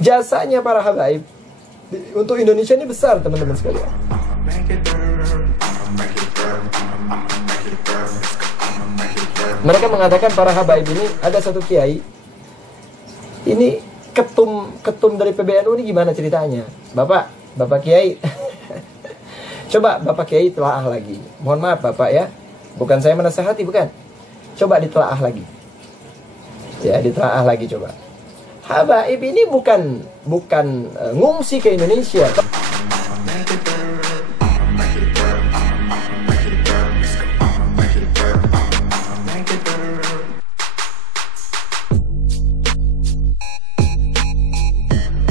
Jasanya para habaib untuk Indonesia ini besar, teman-teman sekalian. Mereka mengatakan para habaib ini, ada satu kiai, ini ketum dari PBNU ini gimana ceritanya? Bapak Kiai, coba Bapak Kiai telaah lagi. Mohon maaf Bapak ya, bukan saya menasehati, bukan. Coba ditelaah lagi. Ya, ditelaah lagi coba. Habaib ini bukan ngungsi ke Indonesia.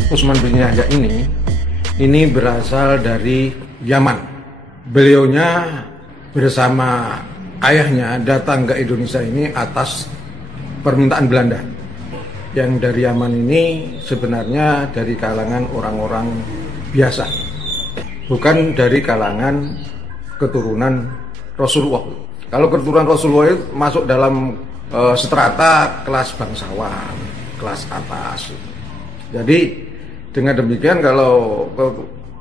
Utsman bin Yahya ini berasal dari Yaman. Beliaunya bersama ayahnya datang ke Indonesia ini atas permintaan Belanda. Yang dari Yaman ini sebenarnya dari kalangan orang-orang biasa, bukan dari kalangan keturunan Rasulullah. Kalau keturunan Rasulullah itu masuk dalam strata kelas bangsawan, kelas atas. Jadi dengan demikian kalau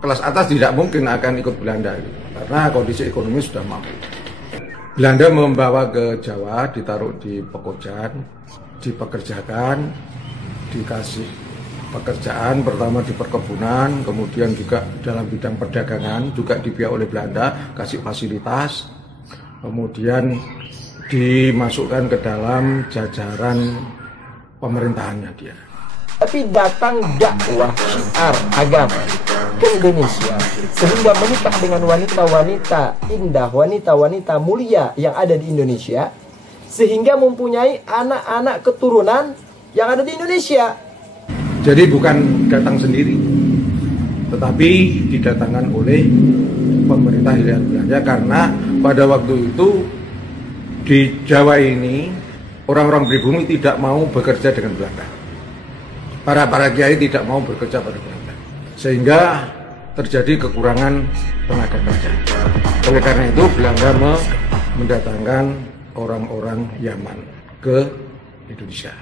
kelas atas tidak mungkin akan ikut Belanda karena kondisi ekonomi sudah mampu. Belanda membawa ke Jawa, ditaruh di Pekojan, dipekerjakan, dikasih pekerjaan pertama di perkebunan, kemudian juga dalam bidang perdagangan juga dibiayai oleh Belanda, kasih fasilitas, kemudian dimasukkan ke dalam jajaran pemerintahannya dia. Tapi datang dakwah syiar agama ke Indonesia sehingga menikah dengan wanita-wanita indah, wanita-wanita mulia yang ada di Indonesia, sehingga mempunyai anak-anak keturunan yang ada di Indonesia. Jadi bukan datang sendiri, tetapi didatangkan oleh pemerintah Hindia Belanda, karena pada waktu itu di Jawa ini orang-orang pribumi tidak mau bekerja dengan Belanda. Para kiai tidak mau bekerja pada Belanda, sehingga terjadi kekurangan tenaga kerja. Oleh karena itu Belanda mendatangkan orang-orang Yaman ke Indonesia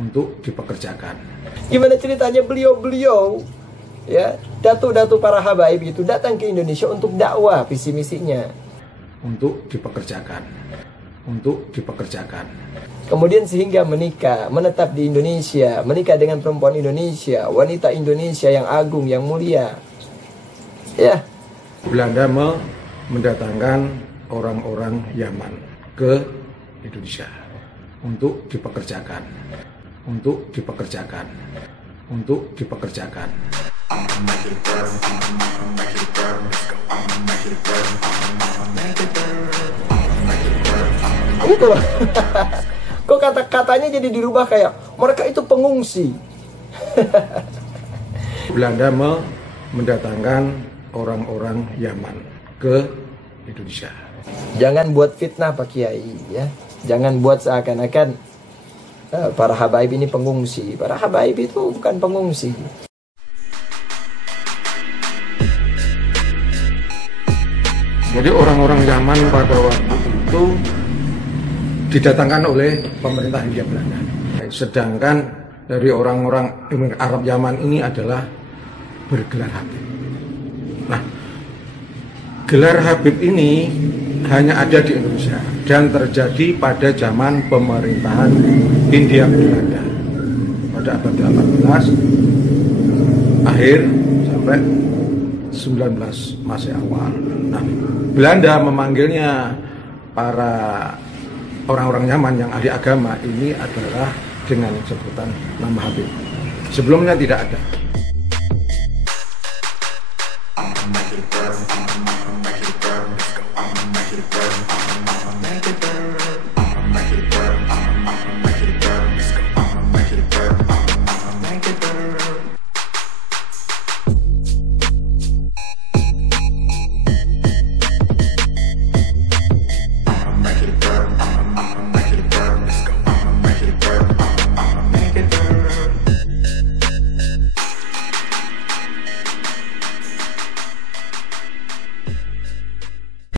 untuk dipekerjakan. Gimana ceritanya beliau ya, datu-datu para habaib itu datang ke Indonesia untuk dakwah, visi misinya untuk dipekerjakan. Kemudian sehingga menikah, menetap di Indonesia, menikah dengan perempuan Indonesia, wanita Indonesia yang agung, yang mulia. Ya. Belanda mendatangkan orang-orang Yaman ke Indonesia untuk dipekerjakan. Gitu loh. Kok kata-katanya jadi dirubah kayak mereka itu pengungsi. Belanda mendatangkan orang-orang Yaman ke Indonesia. Jangan buat fitnah Pak Kiai ya. Jangan buat seakan-akan para habaib ini pengungsi. Para habaib itu bukan pengungsi. Jadi orang-orang Yaman pada waktu itu didatangkan oleh pemerintah Hindia Belanda. Sedangkan dari orang-orang Arab Yaman ini adalah bergelar Habib. Nah, gelar Habib ini hanya ada di Indonesia dan terjadi pada zaman pemerintahan Hindia Belanda pada abad 18 akhir sampai 19 masih awal. Nah, Belanda memanggilnya para orang-orang Yaman yang ahli agama ini adalah dengan sebutan nama Habib. Sebelumnya tidak ada.